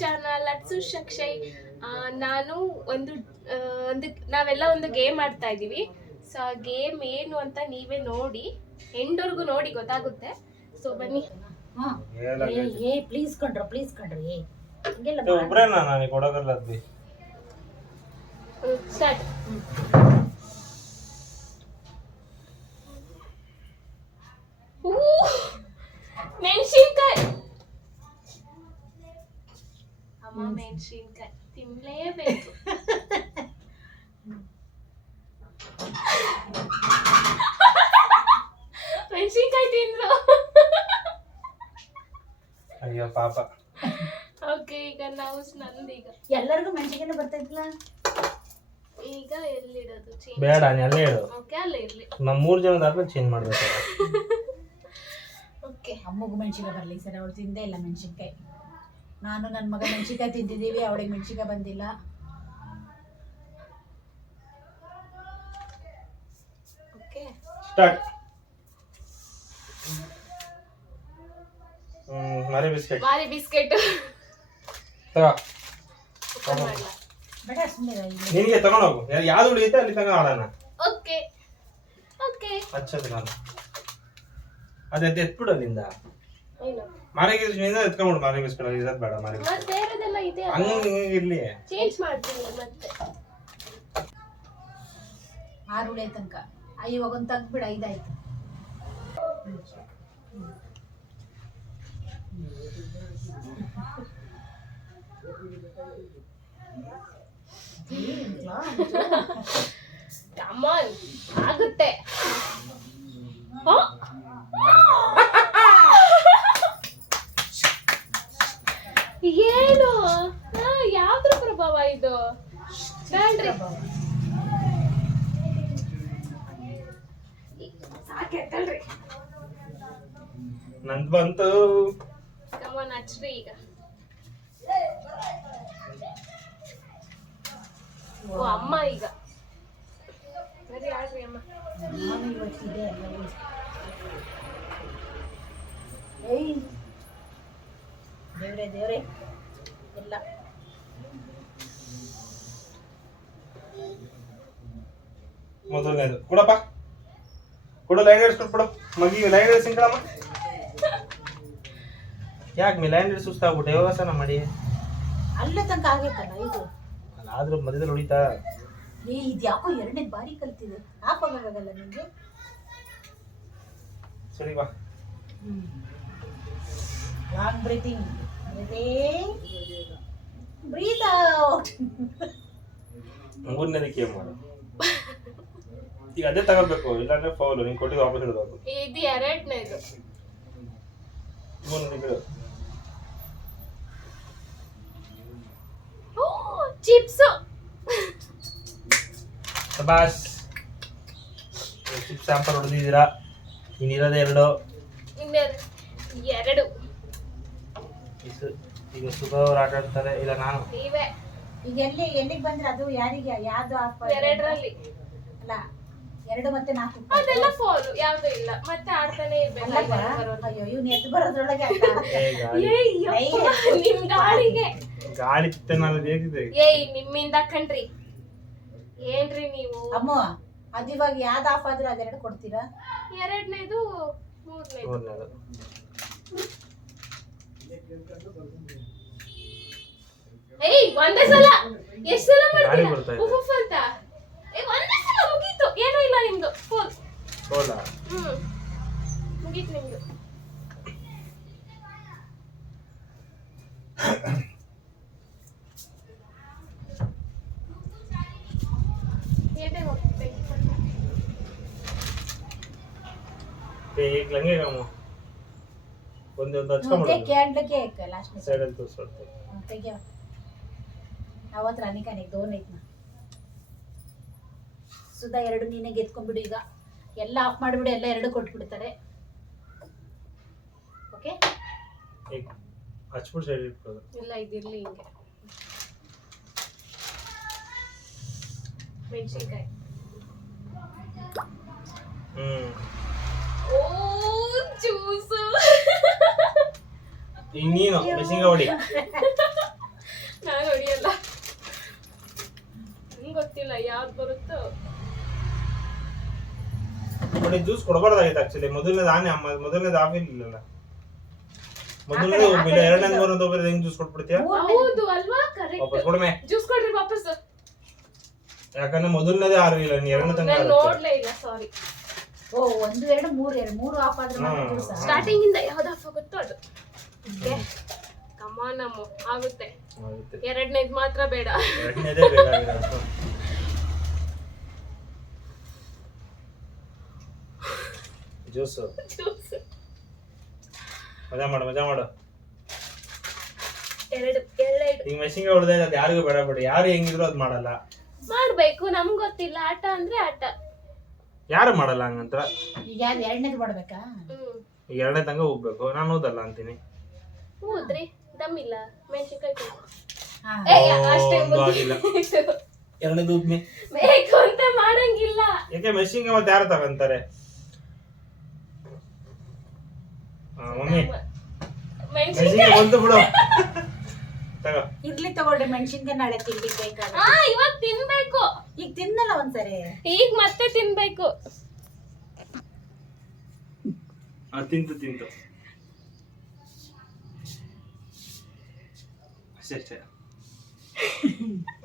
Channel ಅಟ್ಸು ಶಕ್ಷಯ್ ನಾನು ಒಂದು ಒಂದು ನಾವೆಲ್ಲ ಒಂದು ಗೇಮ್ ಆಡ್ತಾ ಇದ್ದೀವಿ. ಸೊ ಆ ಗೇಮ್ ಏನು ಅಂತ ನೀವೇ ನೋಡಿ ಎಂಡ್ವರೆಗೂ ನೋಡಿ ಗೊತ್ತಾಗುತ್ತೆ. ಸೊ ಬನ್ನಿ. ಹಾ. ಏ ಏ ಪ್ಲೀಸ್ ಕಣ್ರ ಪ್ಲೀಸ್ ಕಣ್ರಿ ಏ. ಹಂಗೆಲ್ಲ ಒಬ್ರೇನಾ ನನಗೆ ಕೊಡೋಗಲ್ಲದ್ವಿ ಸ್ಟಾರ್ಟ್ ಮೆಣಸಿನ್ಕಾಯಿ ಅಮ್ಮ ಮೆಣಸಿನ್ಕಾಯಿ ತಿನ್ಲೇಬೇಕು ಮೆಣಸಿನ್ಕಾಯಿ ತಿಂದ್ರು ಅಯ್ಯೋ ಪಾಪ ಓಕೆ ಈಗ ನಾವು ನಂದೀಗ ಎಲ್ಲರಿಗೂ ಮೆಣಸಿಗೆನೆ ಬರ್ತೈತಿಲ್ಲ ಈಗ ಎಲ್ಲಿಡೋದು ಚೇಂಜ್ ಬೇಡ ನೀ ಅಲ್ಲೇ ಹೇಳು ಓಕೆ ಅಲ್ಲೇ ಇರ್ಲಿ. ನಮ್ಮ ಮೂರು ಜನದ ಆದ್ಮೇಲೆ ಚೇಂಜ್ ಮಾಡ್ಬೇಕು. ಓಕೆ ಅಮ್ಮಗೂ ಮೆಣಸಿಗೆ ಬರಲಿ ಸರ್ ಅವಳು ತಿಂದೇ ಇಲ್ಲ ಮೆಣಸಿನ್ಕಾಯಿ. ನಾನು ನನ್ನ ಮಗ ಮೆಣಸಿನ್ಕಾಯಿ ತಿಂದಿದ್ದೀವಿ ಅವಳಿಗೆ ಮೆಣಸಿನ್ಕಾಯಿ ಬಂದಿಲ್ಲ. Okay start Marie biscuit. Marie biscuit. ಬೇಡ ಸುಮ್ಮನೆ ನಿನಗೆ ತಗೊಂಡೋಗು ಯಾವ್ದು ಉಳಿಯುತ್ತೆ ಅಲ್ಲಿ ತಗೊಂಡು ಆಡೋಣ. ಓಕೆ ಓಕೆ ಹಚ್ಚೋದು ನಾನು ಅದೇ ಎತ್ಬಿಡು ಅಲ್ಲಿಂದ. ಏನು? ಮಾರಿ ಬಿಸ್ಕೆಟ್ ಎತ್ಕೊಂಡ್ಬಿಡು ಮಾರಿಗೆ ಇರೋದು ಬೇಡ ಮಾರಿಗೆ ಮತ್ತೆ ಬೇರೆದೆಲ್ಲ ಇದೆ ಹಂಗೆ ಹಿಂಗೆ ಇರ್ಲಿ. ಚೇಂಜ್ ಮಾಡ್ತೀನಿ ಮತ್ತೆ. ಆರು ಉಳಿಯ ತನಕ. ಆ, ಇವಾಗ ಒಂದು ತೆಗ್ದ್ಬಿಡ ಐದಾಯ್ತು. ಕಮಾನ್ ಆಗುತ್ತೆ. ಹ? ಏನು ಹಾ, ಯಾವ್ದ್ರ ಪ್ರಭಾವ ಇದು? ನಂದ್ ಬಂತು. ಕಮಾನ್ ಹಚ್ರಿ ಈಗ. ಓ ಅಮ್ಮ ಈಗ. ಸರಿ ಆಡ್ರಿ ಅಮ್ಮ. ದೇವ್ರೆ ದೇವ್ರೆ ಎಲ್ಲ ಮೊದಲನೇದು. ಕೊಡಪ್ಪ. ಕೊಡು ಲೈನ್ ಹಿಡಿಸ್ಕೊಟ್ಬಿಡು ಮಗಿ ಲೈನ್ ಹಿಡಿಸಿಂಕಳಮ್ಮ ಯಾಕೆ ಮೀ ಲೈನ್ ಹಿಡಿದು ಸುಸ್ತಾಗ್ಬಿಟ್ಟೆ? ಯೋಗಾಸನ ಮಾಡಿ. ಅಲ್ಲೇ ತನಕ ಆಗೈತಲ್ಲ ಇದು? ಆದ್ರೂ ಮಧ್ಯದಲ್ಲಿ ಹೊಡಿತಾ ಏ ಇದು ಯಾಕೋ ಎರಡನೇ ಬಾರಿ ಕಲ್ತಿದೆ. ಆಫ್ ಆಗೋಕ್ಕಾಗಲ್ಲ ನಿಮಗೆ ಸರಿ ಬಾ. ಲಾಂಗ್ ಬ್ರೀತಿಂಗ್ ಬ್ರೀತ್ ಔಟ್ ಮೂರನೇದಕ್ಕೆ ಏನ್ ಮಾಡು ಈಗ ಅದೇ ತಗೋಬೇಕು ಇಲ್ಲಾಂದ್ರೆ ಫೌಲ್ ನೀನ್ ಕೊಟ್ಟಿದ್ದು ವಾಪಸ್ ಹಿಡಿದು ಇದು ಎರಡನೇದು. ಇದು ಇಡು ಓ ಚಿಪ್ಸ್. ಸಬಾಸ್ ಚಿಪ್ಸ್ ಸ್ಯಾಂಪಲ್ ಹೊಡೆದಿದ್ದೀರಾ? ಇನ್ನಿರೋದು ಎರಡು. ಇನ್ನೆರಡು ಎರಡು. ಈಗ ಸುಖ ಅವ್ರು ಆಟ ಆಡ್ತಾರೆ ಇಲ್ಲ ನಾನು. ನೀವೇ. ಈಗ ಎಲ್ಲಿ ಎಲ್ಲಿಗೆ ಬಂದ್ರೆ ಅದು ಯಾರಿಗೆ ಯಾವ್ದು ಆಫ್ ಎರಡರಲ್ಲಿ. ಅಲ್ಲ. ಎರಡು ಮತ್ತೆ ನಾಲ್ಕು ಅದೆಲ್ಲ ಫಾಲ್ ಯಾವ್ದು ಇಲ್ಲ. ಮತ್ತೆ ಆಡ್ತಾನೆ. ಅಯ್ಯೋ ಇವ್ನು ಎದ್ದು ಬರೋದ್ರೊಳಗೆ ನಿಮ್ ಗಾಳಿಗೆ. ಗಾಳಿ ತಿನ್ನೋದು ಹೇಗಿದೆ? ಏಯ್ ನಿಮ್ಮಿಂದ ಕಣ್ರಿ. ಏನ್ರಿ ನೀವು? ಅಮ್ಮ ಅದು ಇವಾಗ ಯಾವ್ದು ಆಫ್ ಆದ್ರೆ ಅದೆರಡು ಕೊಡ್ತೀರಾ? ಎರಡನೇದು ಮೂರನೇದು. ಮೂರನೇದು. ಏಯ್ ಒಂದೇ ಸಲ. ಎಷ್ಟು ಸಲ ಮಾಡ್ತೀರಾ? ಉಫ್ ಉಫ್ ಅಂತ. ಸೋಲಾ ಹ್ಮ್ ಮುಗೀತು ನಿಮ್ದು ಏನೇ ಹೋಗ್ತೈತೆ ಈಗ ಲಂಗೆ ಕಾಮು ಒಂದೊಂದು ಹಚ್ಕೊಂಬಿಡು ಕೇಕ್ ಹ್ಯಾಂಡ್ಲ ಕೇಕ್ ಲಾಸ್ಟ್ ಸೈಡಲ್ಲಿ ತೋರಿಸ್ಬಿಡ್ತು ತೆಗಿಯ ಅವತ್ತು ರಾಣಿಕಾನಿಗೆ ದೋನ್ ಐತ್ನ ಸುಧಾ ಎರಡು ನೀನೇ ಗೆದ್ಕೊಂಡ್ಬಿಡು ಈಗ ಎಲ್ಲ ಆಫ್ ಮಾಡಿಬಿಡಿ ಎಲ್ಲ ಎರಡು ಕೊಟ್ಬಿಡ್ತಾರೆ. ಓಕೆ ಇಲ್ಲ ಇದಿರಲಿ ಹಿಂಗೆ. ಮೆಣಸಿನ್ಕಾಯಿ. ಓ ನಾನು ನಿಮ್ಗೆ ಗೊತ್ತಿಲ್ಲ ಯಾವ್ದು ಬರುತ್ತೋ. ಬಟ್ ಜ್ಯೂಸ್ ಕೊಡಬಾರ್ದಾಗಿತ್ತು ಆಕ್ಚುಲಿ ಮೊದಲನೇದು ಆನೆ ಅಮ್ಮ ಮೊದಲನೇದು ಆಗಿರ್ಲಿಲ್ಲ ಮೊದಲನೇದು ಒಬ್ಬಿಲ್ಲ ಕಡೆ ಎರಡನೇ ಇದು. ಮೂರನೇದು ಒಬ್ಬರು ಹೆಂಗ್ ಜ್ಯೂಸ್ ಕೊಟ್ಬಿಡ್ತೀಯ? ಹೌದು ಅಲ್ವಾ? ಕರೆಕ್ಟ್ ವಾಪಸ್ ಕೊಡಮೆ. ಜ್ಯೂಸ್ ಕೊಡ್ರಿ ವಾಪಸ್. ಯಾಕಂದ್ರೆ ಮೊದಲನೇದೇ ಆರ್ಲಿಲ್ಲ ನೀ ಎರಡನೇ ತಂಗ ನಾನು ನೋಡ್ಲೇ ಇಲ್ಲ ಸಾರಿ ಓ ಒಂದು ಎರಡು ಮೂರು ಎರಡು ಮೂರು ಆಫ್ ಆದ್ರೆ ಮಾತ್ರ ಹ್ಮ್. ಜ್ಯೂಸಾ? ಸ್ಟಾರ್ಟಿಂಗ್ ಇಂದ ಯಾವ್ದು ಆಫ್ ಆಗುತ್ತೋ ಅದು. ಕಮಾನಮ್ಮ ಆಗುತ್ತೆ. ಎರಡನೇದು ಮಾತ್ರ ಬೇಡ. ಎರಡನೇದೇ ಬೇಕಾಗಿರೋದು ಜ್ಯೂಸ್. ಮಜಾ ಮಾಡು ಮಜಾ ಮಾಡು. ಎರಡು ಎರಡು ಈಗ ಮೆಷಿನ್ಗೆ ಹೊಡೆದ ಅದು ಯಾರಿಗೂ ಬೇಡ ಬಿಡಿ. ಯಾರು ಹೆಂಗಿದ್ರು ಅದು ಮಾಡಲ್ಲ. ಮಾಡ್ಬೇಕು ನಮ್ಗ್ ಗೊತ್ತಿಲ್ಲ. ಆಟ ಅಂದ್ರೆ ಆಟ. ಯಾರು ಮಾಡಲ್ಲ ಹಂಗಂತ? ಈಗ ಯಾವ್ದು ಎರಡನೇದು ಮಾಡ್ಬೇಕಾ? ಹ್ಮ್. ಈಗ ಎರಡನೇ ತಂಗ ಹೋಗ್ಬೇಕು ನಾನು ಓದಲ್ಲ ಅಂತೀನಿ. ಹೌದ್ರಿ ದಮ್ ಇಲ್ಲ. ಮೆಣಸಿನ್ಕಾಯಿ ಹಾ. ಏ, ಅಷ್ಟೇ. ಆಗಿಲ್ಲ. ಎರಡನೇದು ಉದ್ಮಿ ಬೇಕು ಅಂತ ಮಾಡಂಗಿಲ್ಲ. ಯಾಕೆ ಮೆಷಿನ್ಗೆ ಮತ್ತೆ ಯಾರು ತಗೊಂತಾರೆ ಆ, ಮಮ್ಮಿ ಮೆಣಸಿನ್ಕಾಯಿ. ಬಿಡು. ತಗೋ. ಇರ್ಲಿ ತಗೊಳ್ರಿ ಮೆಣಸಿನ್ಕಾಯಿ ನಾಳೆ ತಿನ್ಲಿಕ್ಕೆ ಬೇಕಾದ್ರೆ. ಹಾ ಇವಾಗ ತಿನ್ಬೇಕು. ಈಗ ತಿನ್ನಲ್ಲ ಒಂದ್ಸರಿ. ಈಗ ಮತ್ತೆ ತಿನ್ಬೇಕು. ಆ, ತಿಂತು ತಿಂತು. ಅಷ್ಟೇ ಅಷ್ಟೇ.